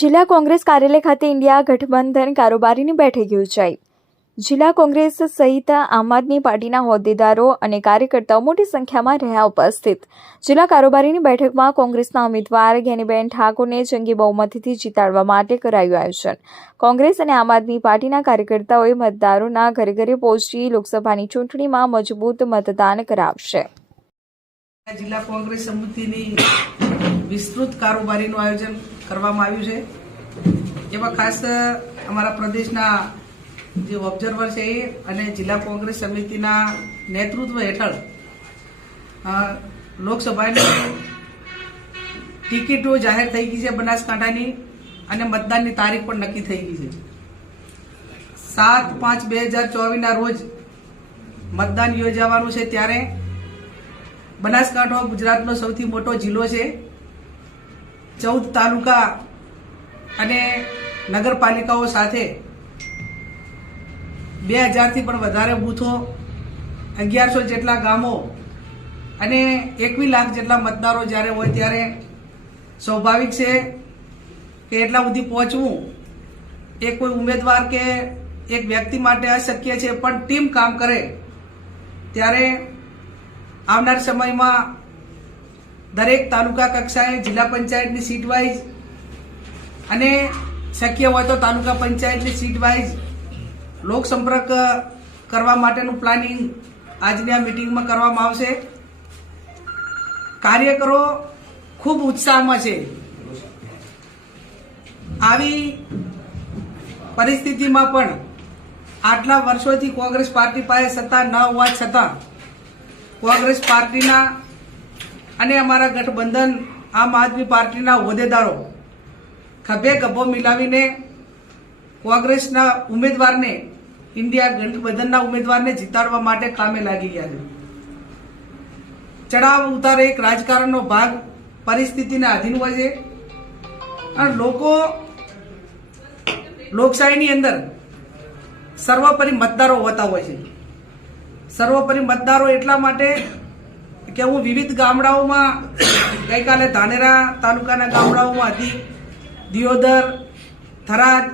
જિલ્લા કોંગ્રેસ કાર્યાલય ખાતે ઇન્ડિયા ગઠબંધન કારોબારીની બેઠક યોજાઈ. જિલ્લા કોંગ્રેસ સહિત આમ આદમી પાર્ટીના હોદ્દેદારો અને કાર્યકર્તાઓ મોટી સંખ્યામાં રહ્યા ઉપસ્થિત. જિલ્લા કારોબારીની બેઠકમાં કોંગ્રેસના ઉમેદવાર જ્ઞાનીબેન ઠાકોરને જંગી બહુમતીથી જીતાડવા માટે કરાયું આયોજન. કોંગ્રેસ અને આમ આદમી પાર્ટીના કાર્યકર્તાઓએ મતદારોના ઘરે ઘરે પહોંચી લોકસભાની ચૂંટણીમાં મજબૂત મતદાન કરાવશે. જિલ્લા કોંગ્રેસ સમિતિની વિસ્તૃત કારોબારીનું આયોજન કરવામાં આવ્યું છે. જેમાં ખાસ અમારા પ્રદેશના જે ઓબ્ઝર્વર છે એ અને જિલ્લા કોંગ્રેસ સમિતિના નેતૃત્વ હેઠળ લોકસભાની ટિકિટો જાહેર થઈ ગઈ છે બનાસકાંઠાની અને મતદાનની તારીખ પણ નક્કી થઈ ગઈ છે. સાત પાંચ બે હજાર ચોવીસના રોજ મતદાન યોજાવાનું છે ત્યારે બનાસકાંઠો ગુજરાતનો સૌથી મોટો જિલ્લો છે. ચૌદ તાલુકા અને નગરપાલિકાઓ સાથે બે હજારથી પણ વધારે બૂથો, અગિયારસો જેટલા ગામો અને એકવીસ લાખ જેટલા મતદારો જ્યારે હોય ત્યારે સ્વાભાવિક છે કે એટલા સુધી પહોંચવું એ કોઈ ઉમેદવાર કે એક વ્યક્તિ માટે અશક્ય છે, પણ ટીમ કામ કરે ત્યારે આવનાર સમયમાં દરેક તાલુકા કક્ષાએ જિલ્લા પંચાયતની સીટ વાઇઝ અને શક્ય હોય તો તાલુકા પંચાયતની સીટ વાઇઝ લોકસંપર્ક કરવા માટેનું પ્લાનિંગ આજની આ મિટિંગમાં કરવામાં આવશે. કાર્યકરો ખૂબ ઉત્સાહમાં છે. આવી પરિસ્થિતિમાં પણ આટલા વર્ષોથી કોંગ્રેસ પાર્ટી પાસે સત્તા ન હોવા છતાં કોંગ્રેસ પાર્ટીના અને અમારા ગઠબંધન આમ આદમી પાર્ટીના હોદ્દેદારો ખભે ખભો મિલાવીને કોંગ્રેસના ઉમેદવારને, ઇન્ડિયા ગઠબંધનના ઉમેદવારને જીતાડવા માટે કામે લાગી ગયા છે. ચડાવ ઉતાર એક રાજકારણનો ભાગ પરિસ્થિતિને આધીન હોય છે. અને લોકો લોકશાહીની અંદર સર્વોપરી મતદારો હોતા હોય છે. સર્વોપરી મતદારો એટલા માટે કે હું વિવિધ ગામડાઓમાં ગઈકાલે ધાનેરા તાલુકાના ગામડાઓમાં હતી. દિયોદર, થરાદ.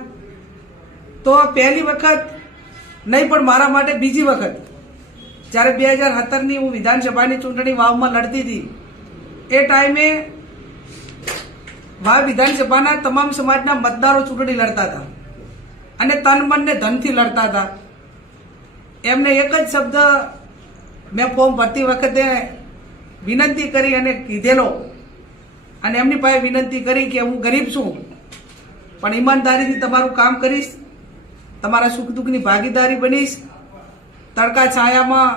તો પહેલી વખત નહીં, પણ મારા માટે બીજી વખત. જ્યારે બે હજાર સત્તરની હું વિધાનસભાની ચૂંટણી વાવમાં લડતી હતી. એ ટાઈમે વાવ વિધાનસભાના તમામ સમાજના મતદારો ચૂંટણી લડતા હતા. અને તન મનને ધનથી લડતા હતા. એમને એક જ શબ્દ મેં ફોર્મ ભરતી વખતે વિનંતી કરી અને કીધેલો. અને એમની પાસે વિનંતી કરી કે હું ગરીબ છું પણ ઈમાનદારીથી તમારું કામ કરીશ તમારા સુખ દુઃખની ભાગીદારી બનીશ તડકા છાયામાં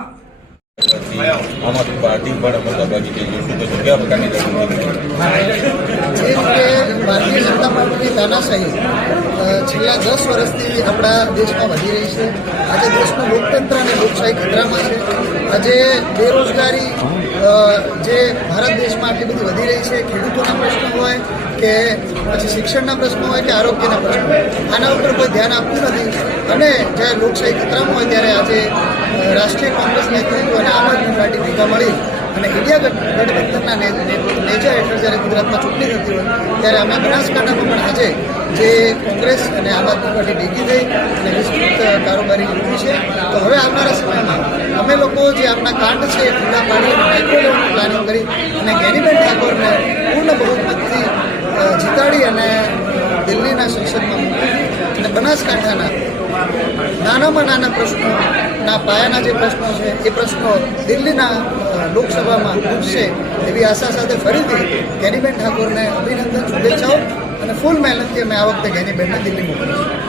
આમ આદમી પાર્ટી પણ મોટાભાગે જે જોશું તો કયા પ્રકારની જે ભારતીય જનતા પાર્ટીની તાનાશાહી છેલ્લા દસ વર્ષથી આપણા દેશમાં વધી રહી છે. આજે દેશનું લોકતંત્ર અને લોકશાહી ખતરામાં છે. આજે બેરોજગારી જે ભારત દેશમાં આટલી બધી વધી રહી છે, ખેડૂતોના પ્રશ્નો હોય કે પછી શિક્ષણના પ્રશ્નો હોય કે આરોગ્યના પ્રશ્નો હોય, આના ઉપર કોઈ ધ્યાન આપતું નથી. અને જ્યારે લોકશાહી ખતરામાં હોય ત્યારે આજે રાષ્ટ્રીય કોંગ્રેસ નેતૃત્વ અને આમ આદમી પાર્ટી ભેગા મળી અને ઇન્ડિયા ગઠ- ગઠબંધનના નેજા હેઠળ જ્યારે ગુજરાતમાં ચૂંટણી થતી હોય, ત્યારે અમે બનાસકાંઠામાં પણ આજે જે કોંગ્રેસ અને આમ આદમી પાર્ટી ભેગી થઈ અને વિસ્તૃત કારોબારી લીધી છે. તો હવે આવનારા સમયમાં અમે લોકો જે આપણા કાંડ છે પૂરા પાડી માઇક્રો લેવલ પ્લાનિંગ કરી અને ગેનીબેન ઠાકોરને પૂર્ણ બહુમતથી જીતાડી અને દિલ્હીના સંસદમાં મૂકી અને બનાસકાંઠાના નાનામાં નાના પ્રશ્નોના પાયાના જે પ્રશ્નો છે, એ પ્રશ્નો દિલ્હીના લોકસભામાં પૂછશે એવી આશા સાથે ફરીથી ગેનીબેન ઠાકોરને અભિનંદન, શુભેચ્છાઓ. અને ફૂલ મહેનતથી અમે આ વખતે જ્ઞાનીબેનને દિલ્હી મોકલીશું